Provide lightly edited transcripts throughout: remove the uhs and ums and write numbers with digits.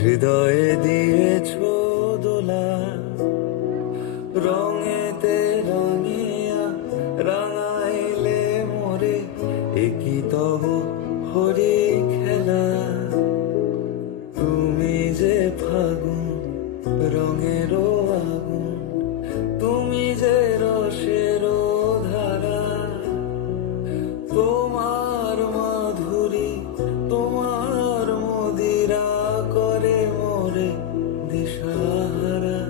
হৃদয়ে দিয়েছ দোলা, রঙেতে রাঙিয়া রাঙাইলে মোরে, একই তব হরি খেলা। তুমি যে ফাগুন রঙের আগুন, তুমি যে রসের ধারা, তোমার মাধুরী তোমার মদিরা করে মোরে দিশাহারা।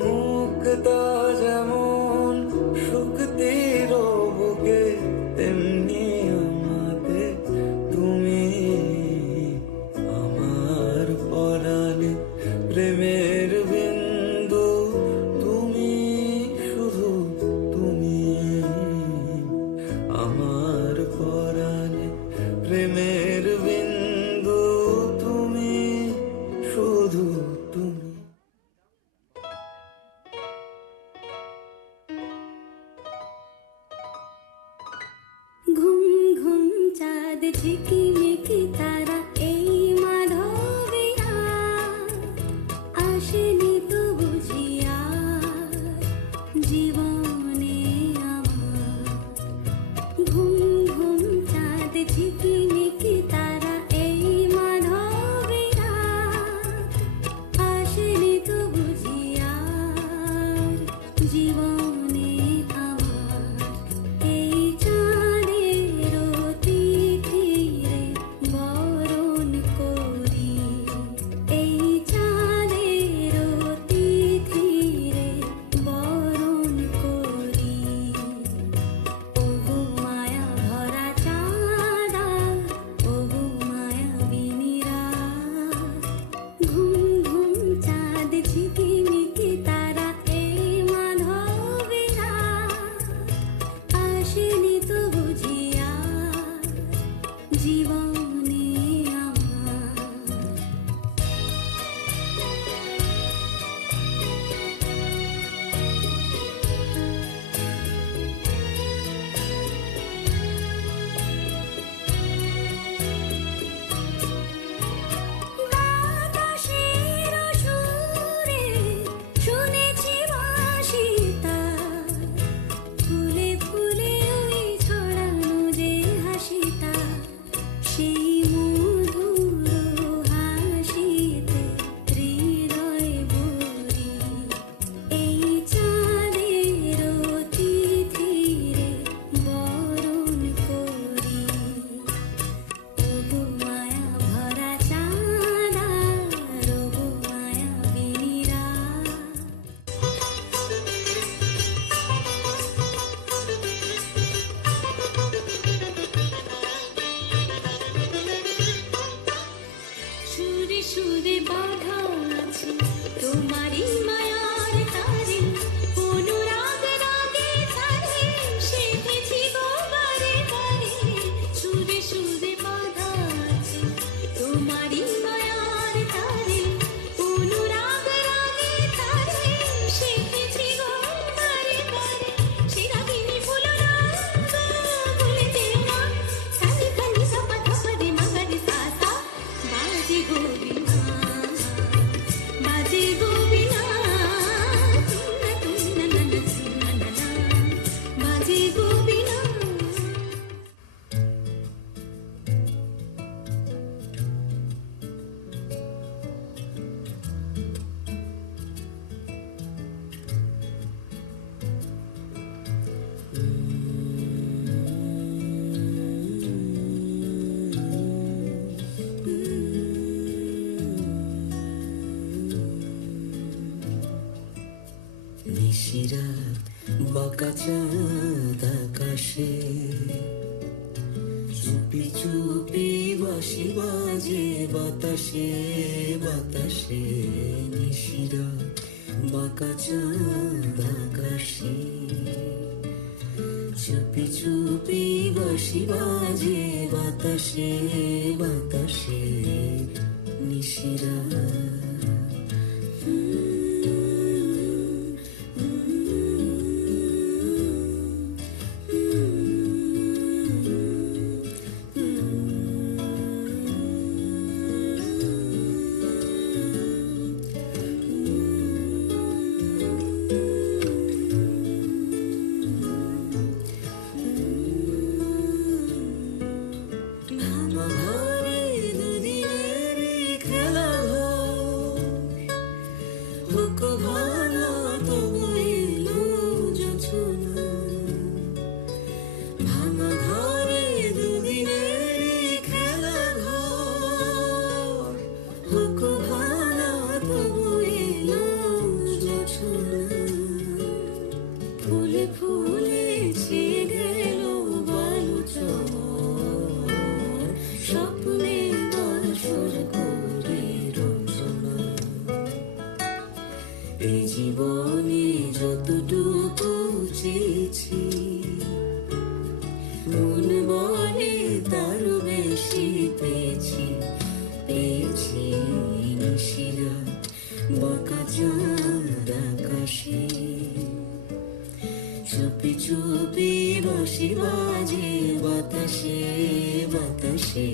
মুক্তা যেমন শুক্তির বুকে, তেমনি আমাকে তুমি আমার পরাণে প্রেমের বিন্দু। তুমি শুধু তুমি আমার পরাণে প্রেমের বিন্দু। তুমি শুধু তুমি। ঘুম ঘুম চাঁদ ঝিকিমিকি তারা, এই মাধবিয়া আসেনি তো বুঝিয়া জীবনে আমার। ঘুম ঘুম চাঁদ ঝিকিমিকি তারা, এই মাধবিয়া আসেনি তো বুঝিয়া জীবনে আমার। এই চাঁদের তিথিরে বরণ করি, এই চাঁদের তিথিরে বরণ করি। ওগো মায়া ভরা চাঁদা, ওগো মায়াবিনী রাত। ঘুম ঘুম চাঁদ ঝিকিমিকি তারা, এই মাধবিয়া আসেনি তো বুঝিয়া জীবনে আমার। বাতাসের সুরে শুনেছি বাঁশি তার, ফুলে ফুলে ওই ছড়ানো যে হাসি তার। সেই মধুর হাসিতে হৃদয় ভরি, এই চাঁদের তিথিরে বরণ করি। ওগো মায়া ভরা চাঁদা, ওগো মায়াবিনী রাত। সুরে সুরে বাঁধা আছে তোমারই মায়ার তারে, অনুরাগ রাগে তারে সেধেছি গো বারে বারে। সুরে সুরে বাঁধা আছে তোমারই মায়ার তারে, অনুরাগ রাগে তারে সেধেছি গো বারে বারে। সে রাগিনী ভুলো না গো, ভুলে যেও না, সানি কানি সাপা থাপরে মাগারে সাসা। বাজে গোবিনা, বাজে গোবিনা, তুন্না তুন্না নানা তুন্না নানা, বাজে গোবিনা। নিশিরাত বাঁকা চাঁদ আকাশে, চুপি চুপি বাঁশি বাজে বাতাসে বাতাসে। নিশিরাত বাঁকা চাঁদ আকাশে, চুপি চুপি বাঁশি বাজে বাতাসে বাতাসে। নিশিরাত ফুলে ফুলে ছেয়ে গেল বালুচর, স্বপ্নে বাসর করে রচনা। এই জীবনে যতটুকু চেয়েছি, মন বলে তার বেশি পেয়েছি, পেয়েছি নিশিরাত বাঁকা চাঁদ আকাশে। চুপি চুপি বাঁশি বাজে বাতাসে বাতাসে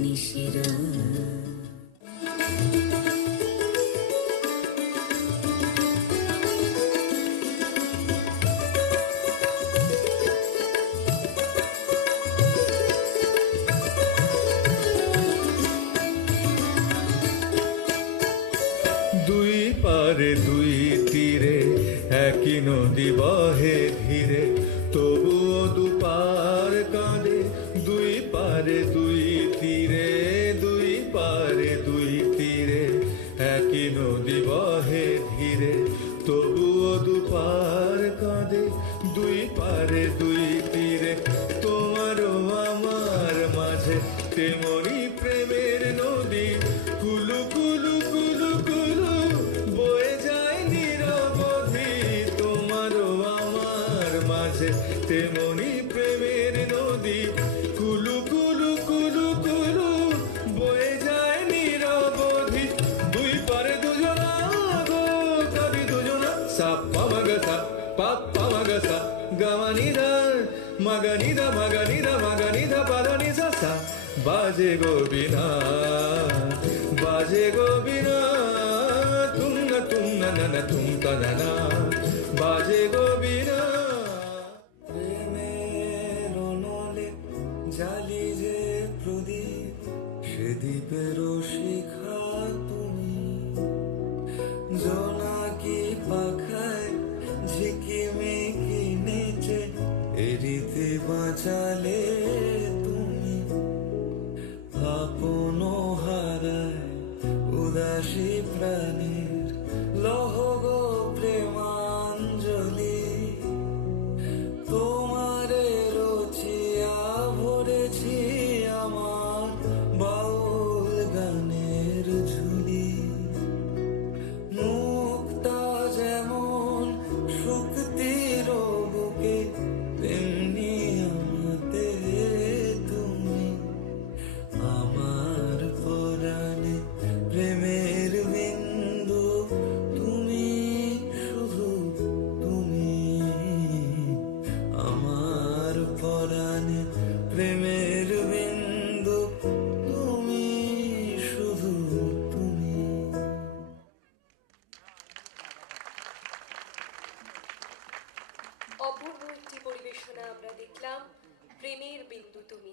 নিশিরাত। দুই পারে দুই তীরে একই নদী বহে ধীরে, তবুও দুপার কাঁদে। দুই পারে দুই তীরে, দুই পারে দুই তীরে একই নদী বহে ধীরে, তবুও দুপার কাঁদে। দুই পারে দুই তীরে তোমারও আমার মাঝে তেমনি প্রেমের নদী, কুলু কুলু কুলু কুলু বয়ে যায় নিরবধি। তোমারও আমার মাঝে তেমনি প্রেমের নদী, কুলু কুলু কুলু কুলু বয়ে যায় নিরবধি। দুই পারে দুজনা গো কবি দুজনা, সা পামাগসা পাপ্পা মাগসা গামানিদা মাগানিদা মাগানিদা মাগানিদা পাদানিসা সা। বাজে গো বিনা, বাজে গো বিনা, তুম না না না তুম তা না না, বাজে গো বিনা। প্রেমের অনলে জালি যে প্রদীপ, সে দ্বীপেরও শিখা তুমি। জোনাকি পাখায় ঝিকিমিকি নেচে এরিতে বাঁচালে তুমি। আপন হারায় উদাসী প্রাণীর লহ গো প্রেমাঞ্জলি। তোমারে রচিয়া ভরেছি আমার বাউল গানের ঝুলি। মুক্তা যেমন শুক্তির বুকে, তেমনি আমাতে তুমি। আমার পরাণে প্রেমের বিন্দু তুমি, শুধু তুমি। আমার পরাণে প্রেমের বিন্দু তুমি, শুধু তুমি। অপূর্ব একটি পরিবেশনা আমরা দেখলাম, প্রেমের বিন্দু তুমি।